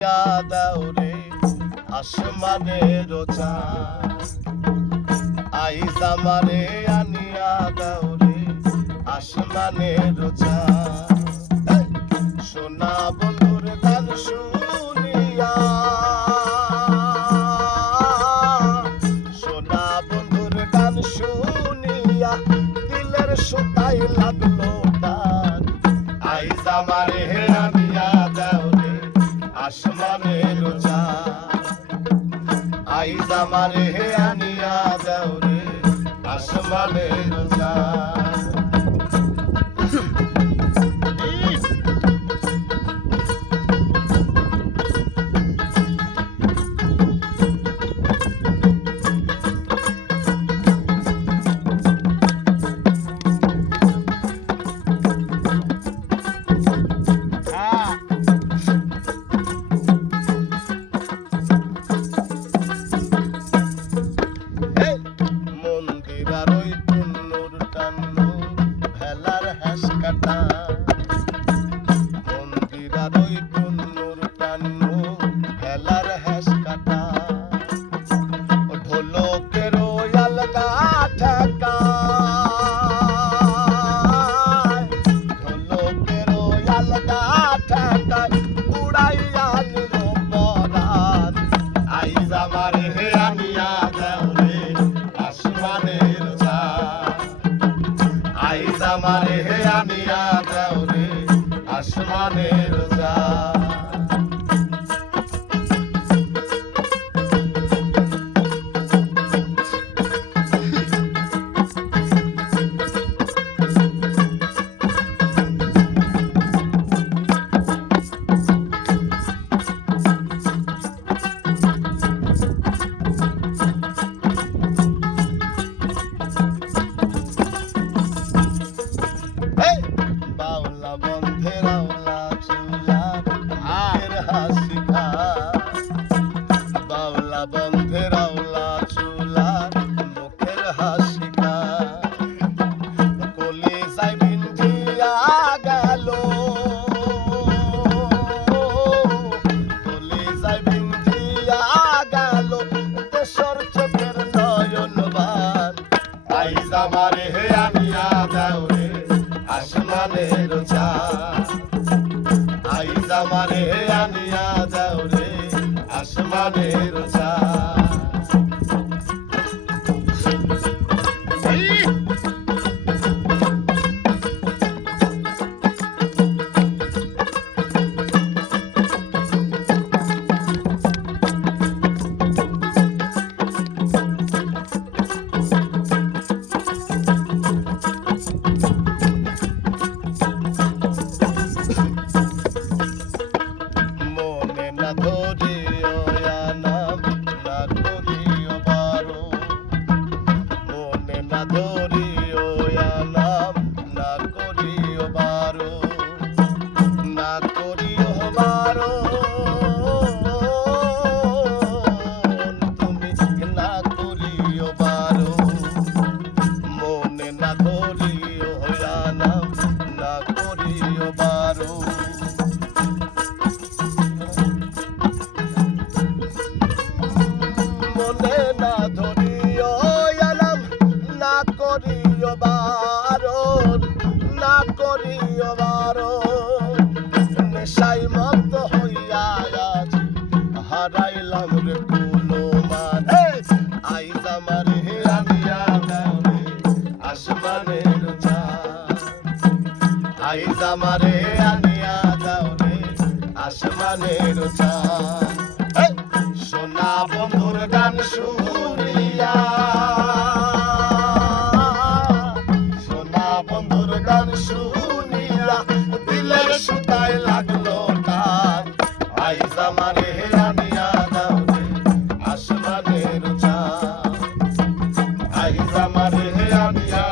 দাও রে আসমানের চাঁদ, আইজ আমারে আনিয়া দাও রে আসমানের চাঁদ। সোনা বন্ধুর গান শুনিয়া, সোনা বন্ধুর গান শুনিয়া দিলের সুতাই লাগলো টান। আইজ আমারে আনিয়া দাও রে আসমানের চাঁদ, আইজ আমারে আনিয়া দাও রে আসমানের চাঁদ। মন্দিরার ওই টুন্নুর টান্নু ভেলার হ্যাস কাটা, মন্দিরার ওই টুন্নুর টান্নু ভেলার হ্যাস কাটা। ঢোলকের আলগা ঠেকা, ঢোলকের আলগা ঠেকায় উড়াইয়া নিল পরাণ। আইজ আমারে আনিয়া দাও রে আসমানের চাঁদ, আইজ আমারে আনিয়া দাও রে আসমানের চাঁদ। বাউলা বন্ধের আওলা চুলার হাসি খা, বাউলা বন্ধের আওলা চুলার মুখের হাসি খা। কলিজায় বিন্ধিয়া গেল, কলিজায় বিন্ধিয়া গেল দেশর চোখের নয়ন বান। আইজ আমারে আনিয়া দাও রে আসমানের চাঁদ, আইজ আমারে আনিয়া দাও রে আসমানের চাঁদ। মনে না ধরিও নাম না করিও বারো, মনে না ধরিও নাম না করিও বারো, না করিও বারো তুমি না করিও বারো। মনে না ধরিও নাম না করিও বারো। মনে না ধরিও আলাম না করিও বারণ, না করিও বারণ। নেশাই মত হইয়া আজ হারাইলাম রে কুলো মান। আইজ আমারে আনিয়া দাও রে আসমানের চাঁদ, আইজ আমারে আনিয়া দাও রে আসমানের চাঁদ। সোনা বন্ধুর গান শুনিয়া, সোনা বন্ধুর গান শুনিয়া দিলের সুতায় লাগলো টান। আইজ আমারে আনিয়া দাও রে আসমানের চাঁদ, আইজ আমারে আনিয়া